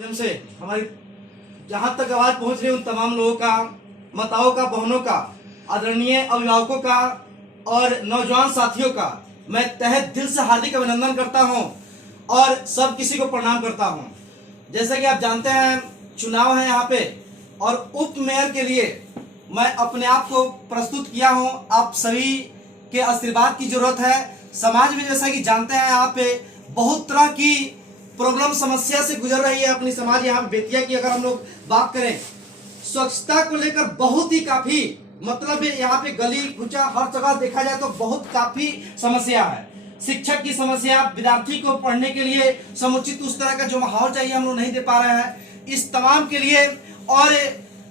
माध्यम से हमारी जहां तक आवाज पहुंच रही है उन तमाम लोगों का, माताओं का, बहनों का, आदरणीय अभिभावकों का और नौजवान साथियों का मैं तहे दिल से हार्दिक अभिनंदन करता हूं और सब किसी को प्रणाम करता हूं। जैसा कि आप जानते हैं चुनाव है यहाँ पे और उप मेयर के लिए मैं अपने आप को प्रस्तुत किया हूं। आप सभी के आशीर्वाद की जरूरत है। समाज में जैसा कि जानते हैं यहाँ पे बहुत तरह की प्रॉब्लम समस्या से गुजर रही है अपनी समाज। यहाँ पे बेतिया की अगर हम लोग बात करें स्वच्छता को लेकर बहुत ही काफी मतलब यहाँ पे गली कूचा हर जगह देखा जाए तो बहुत काफी समस्या है। शिक्षक की समस्या, विद्यार्थी को पढ़ने के लिए समुचित उस तरह का जो माहौल चाहिए हम लोग नहीं दे पा रहे हैं। इस तमाम के लिए और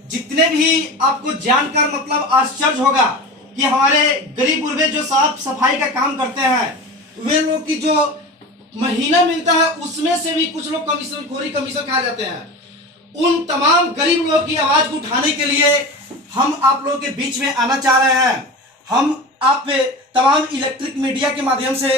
जितने भी आपको जानकर मतलब आश्चर्य होगा कि हमारे गरीब गुरबे जो साफ सफाई का काम करते हैं वे लोग की जो महीना मिलता है उसमें से भी कुछ लोग कमीशन खा जाते हैं। उन तमाम गरीब लोगों की आवाज को उठाने के लिए हम आप लोगों के बीच में आना चाह रहे हैं। हम आप तमाम इलेक्ट्रिक मीडिया के माध्यम से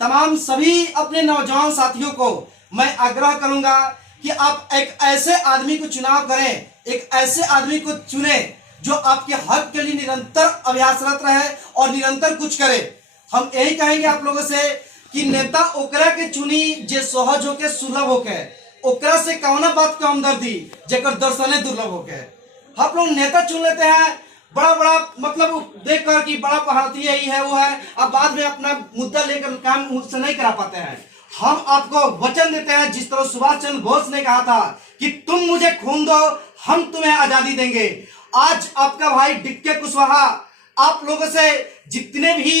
तमाम सभी अपने नौजवान साथियों को मैं आग्रह करूंगा कि आप एक ऐसे आदमी को चुनाव करें, एक ऐसे आदमी को चुने जो आपके हक के लिए निरंतर अभ्यासरत रहे और निरंतर कुछ करे। हम यही कहेंगे आप लोगों से कि नेता ओकरा के चुनी जे सहज होके सुलभ होके, ओकरा से कौना बात का हमदर्दी जेकर दर्शने दुर्लभ होके। आप लोग नेता चुन लेते हैं बड़ा बड़ा मतलब देख कर कि बड़ा भारतीय यही है वो है, अब बाद में अपना मुद्दा लेकर काम मुझसे नहीं करा पाते हैं। हम आपको वचन देते हैं जिस तरह सुभाष चंद्र बोस ने कहा था कि तुम मुझे खून दो हम तुम्हें आजादी देंगे। आज आपका भाई डीके कुशवाहा आप लोगों से जितने भी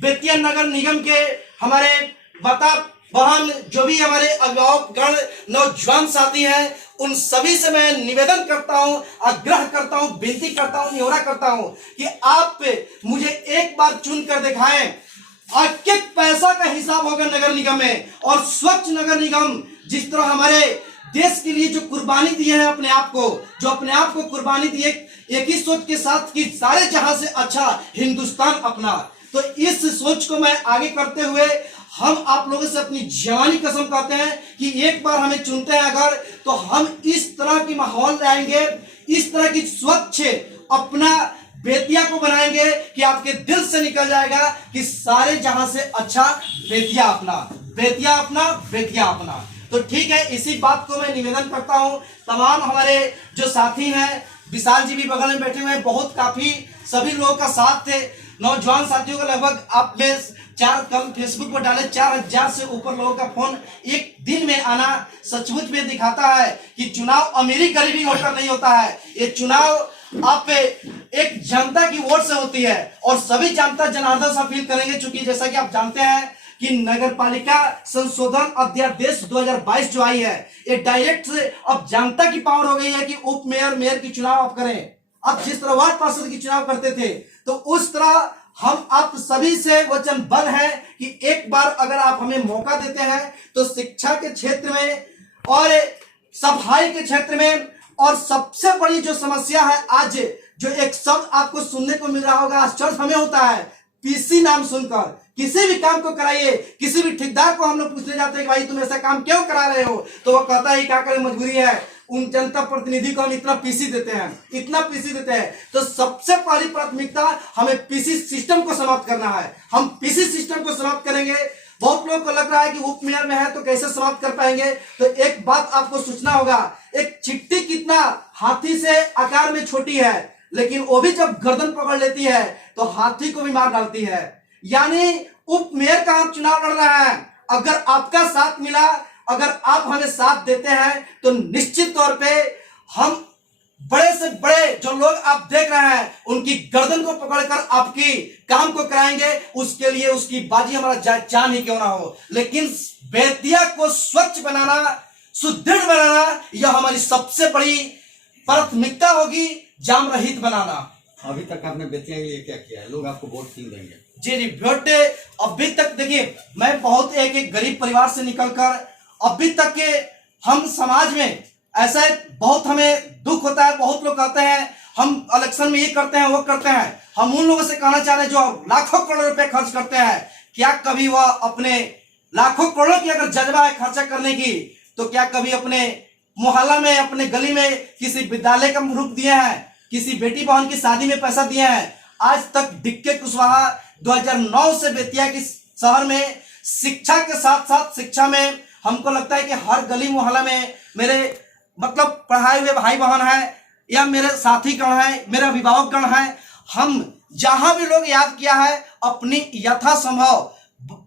बेतिया नगर निगम के हमारे माता बहन जो भी हमारे अभिभावक गण नौजवान साथी हैं उन सभी से मैं निवेदन करता हूं, आग्रह करता हूं, विनती करता हूं, निहोरा करता हूं कि आप मुझे एक बार चुन कर दिखाएं। एक पैसा का हिसाब होगा नगर निगम में और स्वच्छ नगर निगम जिस तरह हमारे देश के लिए जो कुर्बानी दी है अपने आप को, जो अपने आप को कुर्बानी दी एक ही सोच के साथ कि सारे जहां से अच्छा हिंदुस्तान अपना। तो इस सोच को मैं आगे करते हुए हम आप लोगों से अपनी जवानी कसम कहते हैं कि एक बार हमें चुनते हैं अगर तो हम इस तरह की माहौल लाएंगे, इस तरह की स्वच्छ अपना बेतिया को बनाएंगे कि आपके दिल से निकल जाएगा कि सारे जहां से अच्छा बेतिया अपना, बेतिया अपना, बेतिया अपना। तो ठीक है, इसी बात को मैं निवेदन करता हूं तमाम हमारे जो साथी हैं, विशाल जी भी बगल में बैठे हुए हैं, बहुत काफी सभी लोगों का साथ थे। नौजवान साथियों का लगभग आप में कल फेसबुक पर डाले 4000 से ऊपर लोगों का फोन एक दिन में आना सचमुच में दिखाता है कि चुनाव अमीरी गरीबी होकर नहीं होता है। ये चुनाव आप एक जनता की वोट से होती है और सभी जनता जनार्दन से अपील करेंगे। चूंकि जैसा कि आप जानते हैं कि नगर पालिका संशोधन अध्यादेश 2022 जो आई है ये डायरेक्ट से अब जनता की पावर हो गई है कि उप मेयर मेयर की चुनाव आप करें। अब जिस तरह वार्ड पार्षद की चुनाव करते थे तो उस तरह हम आप सभी से वचनबद्ध हैं कि एक बार अगर आप हमें मौका देते हैं तो शिक्षा के क्षेत्र में और सफाई के क्षेत्र में और सबसे बड़ी जो समस्या है आज जो एक शब्द आपको सुनने को मिल रहा होगा, आश्चर्य हमें होता है, पीसी नाम सुनकर किसी भी काम को कराइए, किसी भी ठेकेदार को हम लोग पूछने जाते हैं कि भाई तुम ऐसा काम क्यों करा रहे हो तो वो कहता है क्या करें मजबूरी है। उन जनता प्रतिनिधि को हम इतना पीसी देते हैं, इतना पीसी देते हैं। तो सबसे पहली प्राथमिकता हमें पीसी सिस्टम को समाप्त करना है। हम पीसी सिस्टम को समाप्त करेंगे। बहुत लोगों को लग रहा है कि उप मेयर में है तो कैसे समाप्त कर पाएंगे। तो एक बात आपको सोचना होगा, एक चिट्ठी कितना हाथी से आकार में छोटी है लेकिन वो भी जब गर्दन पकड़ लेती है तो हाथी को भी मार डालती है। यानी उप मेयर का हम चुनाव लड़ रहे हैं। अगर आपका साथ मिला, अगर आप हमें साथ देते हैं तो निश्चित तौर पे हम बड़े से बड़े जो लोग आप देख रहे हैं उनकी गर्दन को पकड़कर आपकी काम को कराएंगे। उसके लिए उसकी बाजी हमारा जान ही क्यों ना हो, लेकिन बेतिया को स्वच्छ बनाना, सुदृढ़ बनाना यह हमारी सबसे बड़ी प्राथमिकता होगी, जाम रहित बनाना। अभी तक आपने बेतिया के लिए क्या किया है? लोग आपको वोट क्यों देंगे? जी वोट अभी तक देखिए मैं बहुत एक गरीब परिवार से निकलकर अभी तक के हम समाज में ऐसा बहुत हमें दुख होता है। बहुत लोग कहते हैं हम इलेक्शन में ये करते हैं वो करते हैं। हम उन लोगों से कहना चाह रहे हैं जो लाखों करोड़ रुपए खर्च करते हैं, क्या कभी वह अपने लाखों करोड़ की अगर जज्बा है खर्चा करने की तो क्या कभी अपने मोहल्ला में, अपने गली में किसी विद्यालय का रूप दिए हैं, किसी बेटी बहन की शादी में पैसा दिए हैं। आज तक डीके कुशवाहा 2009 से बेतिया की शहर में शिक्षा के साथ साथ शिक्षा में हमको लगता है कि हर गली मोहल्ला में मेरे मतलब पढ़ाए हुए भाई बहन हैं या मेरे साथी गण हैं, मेरे अभिभावक गण हैं, हम जहां भी लोग याद किया है अपनी यथासंभव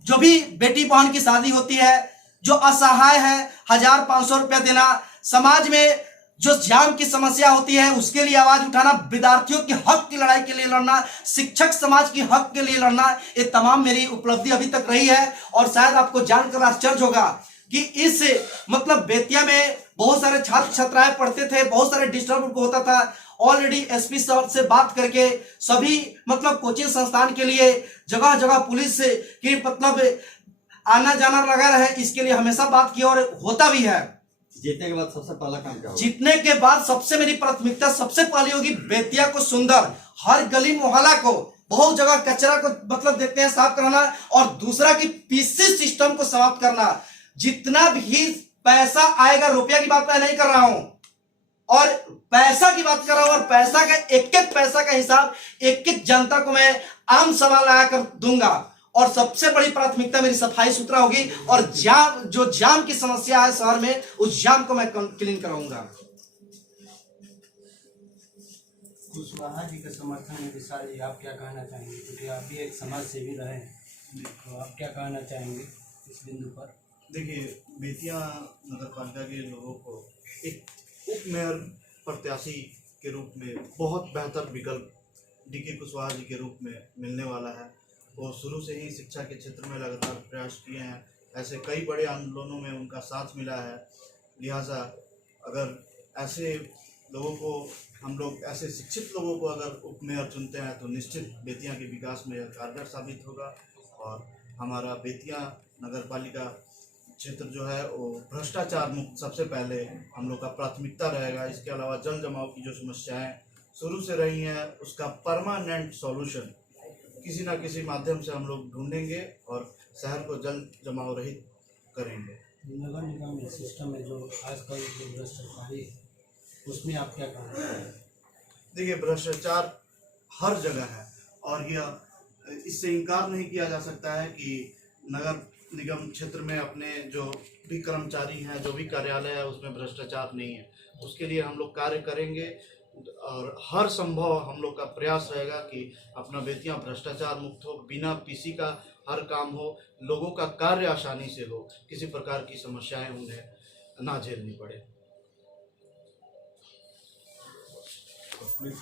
जो भी बेटी बहन की शादी होती है, जो असहाय है, 1,000-500 रुपया देना, समाज में जो जाम की समस्या होती है उसके लिए आवाज उठाना, विद्यार्थियों के हक की लड़ाई के लिए लड़ना, शिक्षक समाज के हक के लिए लड़ना, ये तमाम मेरी उपलब्धि अभी तक रही है। और शायद आपको जानकर आश्चर्य होगा कि इस मतलब बेतिया में बहुत सारे छात्र छात्राएं पढ़ते थे, बहुत सारे डिस्टर्ब होता था। ऑलरेडी एसपी साहब से बात करके सभी मतलब कोचिंग संस्थान के लिए जगह जगह पुलिस की मतलब आना जाना लगा रहे, इसके लिए हमेशा बात की और होता भी है। जीतने के बाद सबसे पहला काम क्या होगा? जीतने के बाद सबसे मेरी प्राथमिकता सबसे पहली होगी बेतिया को सुंदर, हर गली मोहल्ला को, बहुत जगह कचरा को मतलब देखते हैं साफ कराना, और दूसरा की पीसी सिस्टम को समाप्त करना। जितना भी पैसा आएगा, रुपया की बात मैं नहीं कर रहा हूं और पैसा की बात कर रहा हूं, और पैसा का एक एक पैसा का हिसाब एक एक जनता को मैं आम सवाल लगाकर दूंगा। और सबसे बड़ी प्राथमिकता मेरी सफाई सुथरा होगी, और जो जाम की समस्या है शहर में, उस जाम को मैं क्लीन कराऊंगा। कुशवाहा जी के समर्थन में विशाल जी आप क्या कहना चाहेंगे, क्योंकि आप भी एक समाज सेवी रहे हैं, तो आप क्या कहना चाहेंगे इस बिंदु पर? देखिए, बेतिया नगर पालिका के लोगों को एक उप मेयर प्रत्याशी के रूप में बहुत बेहतर विकल्प डीके कुशवाहा जी के रूप में मिलने वाला है। वो शुरू से ही शिक्षा के क्षेत्र में लगातार प्रयास किए हैं, ऐसे कई बड़े आंदोलनों में उनका साथ मिला है। लिहाजा अगर ऐसे लोगों को हम लोग, ऐसे शिक्षित लोगों को अगर उप मेयर चुनते हैं तो निश्चित बेतिया के विकास में कारगर साबित होगा। और हमारा बेतिया नगर पालिका क्षेत्र जो है वो भ्रष्टाचार मुक्त सबसे पहले हम लोग का प्राथमिकता रहेगा। इसके अलावा जल जमाव की जो समस्याएं शुरू से रही हैं उसका परमानेंट सॉल्यूशन किसी ना किसी माध्यम से हम लोग ढूंढेंगे और शहर को जल जमाव रहित करेंगे। नगर निगम सिस्टम में जो आजकल जो भ्रष्टाचारी है उसमें आप क्या कहना चाहेंगे? देखिए, भ्रष्टाचार हर जगह है और यह इससे इनकार नहीं किया जा सकता है कि नगर निगम क्षेत्र में अपने जो भी कर्मचारी हैं, जो भी कार्यालय है, उसमें भ्रष्टाचार नहीं है। उसके लिए हम लोग कार्य करेंगे और हर संभव हम लोग का प्रयास रहेगा कि अपना बेतिया भ्रष्टाचार मुक्त हो, बिना पीसी का हर काम हो, लोगों का कार्य आसानी से हो, किसी प्रकार की समस्याएं उन्हें ना झेलनी पड़े।